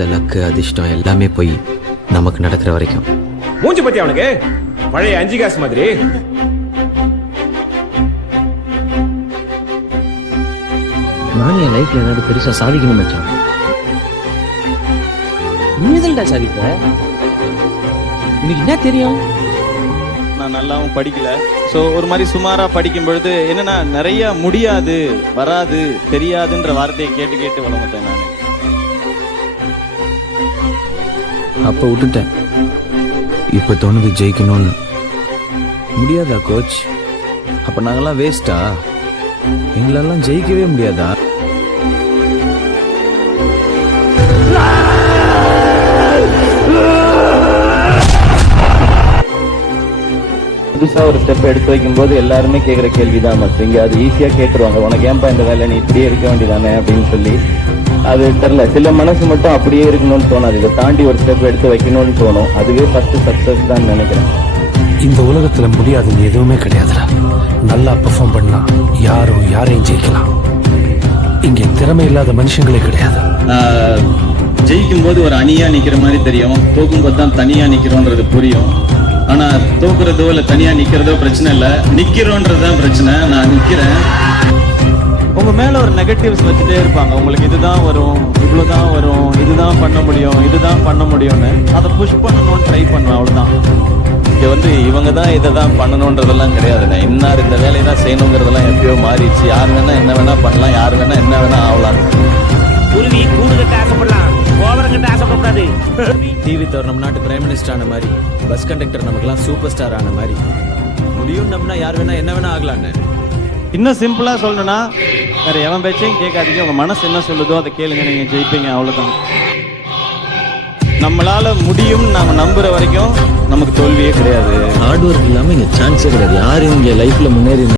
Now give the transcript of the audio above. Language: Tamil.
லக்கு அதிர்ஷ்டம் எல்லாமே போய் நமக்கு நடக்கிற வரைக்கும் மூஞ்சி பத்தி அவனுக்கு பழைய 5 காசு மாதிரி. நான் என் லைஃப்ல ஏதாவது பெருசா சாதிக்கணும் மச்சான். நீதல்டா சாதிப்ப. உனக்கு என்ன தெரியும்? நான் நல்லாவும் படிக்கல. ஸோ ஒரு மாதிரி சுமாரா படிக்கும் பொழுது என்னன்னா நிறைய முடியாது, வராது, தெரியாதுன்ற வார்த்தையை கேட்டு கேட்டு வளர்ந்தேன் நான். அப்ப விட்டுட்டேன். இப்ப தோணுது ஜெயிக்கணும்னு. முடியாதா கோச்? அப்ப நாங்கெல்லாம் வேஸ்டா? எங்களெல்லாம் ஜெயிக்கவே முடியாதா? புதுசா ஒரு ஸ்டெப் எடுத்து வைக்கும் போது எல்லாருமே கேட்குற கேள்விதான் மச்சிங்க. அது ஈஸியா கேட்டுருவாங்க, உனக்கு ஏன்பா இந்த வேலை, நீ இப்படியே இருக்க வேண்டியதானே அப்படின்னு சொல்லி. அது தெரியல, சில மனசு மட்டும் அப்படியே இருக்கணும்னு தோணாது, இதை தாண்டி ஒரு ஸ்டெப் எடுத்து வைக்கணும்னு தோணும். அதுவே ஃபர்ஸ்ட் சக்சஸ் தான் நினைக்கிறேன். இந்த உலகத்துல முடியாதுன்னு எதுவுமே கிடையாதுடா. நல்லா பெர்ஃபார்ம் பண்ணா யாரையும் ஜெயிக்கலாம். இங்க திறமை இல்லாத மனுஷங்களே கிடையாது. ஜெயிக்கும் போது ஒரு அணியா நிக்கிற மாதிரி தெரியும், தோக்கும் போது தான் தனியா நிக்கிறோன்றது புரியும். ஆனா தோக்குறதோ இல்ல தனியா நிக்கிறதோ பிரச்சனை இல்ல, நிக்கிறோன்றதுதான் பிரச்சனை. நான் நிக்கிறேன். உங்க மேல ஒரு நெகட்டிவ்ஸ் வச்சுட்டே இருப்பாங்க. உங்களுக்கு இதுதான் வரும், இவ்வளவுதான் வரும், இதுதான் பண்ண முடியும், இதுதான் பண்ண முடியும்னு அதை புஷ் பண்ணணும்னு ட்ரை பண்ணுவேன். அவ்வளவுதான். இங்க இவங்க தான் இதை தான் பண்ணணுன்றதெல்லாம் கிடையாதுண்ணே. இன்னார் இந்த வேலையை தான் செய்யணுங்கிறதெல்லாம் எப்பயோ மாறிடுச்சு. யார் வேணா என்ன வேணா பண்ணலாம், யார் வேணா என்ன வேணா ஆகலாம். குருவி கூடு கட்ட ஆசைப்படலாம், கோபுரம் கட்ட ஆசைப்படக்கூடாது. டிவி தவிர நம்ம நாட்டு பிரைம் மினிஸ்டர் ஆன மாதிரி, பஸ் கண்டக்டர் நமக்கெல்லாம் சூப்பர் ஸ்டார் ஆன மாதிரி முடியும். நம்மனா யார் வேணா என்ன வேணா ஆகலான்னு. இன்னும் சிம்பிளா சொல்லணும்னா வேற எவன் பேச்சையும் கேட்காதீங்க. உங்க மனசு என்ன சொல்லுதோ அதை கேளுங்க, நீங்க ஜெயிப்பீங்க. அவ்வளவுதான். நம்மளால முடியும் நாம நம்புற வரைக்கும் நமக்கு தோல்வியே கிடையாது. ஹார்ட் ஒர்க் இல்லாம இங்க சான்ஸே கிடையாது. யாரு இங்க லைஃப்ல முன்னேறி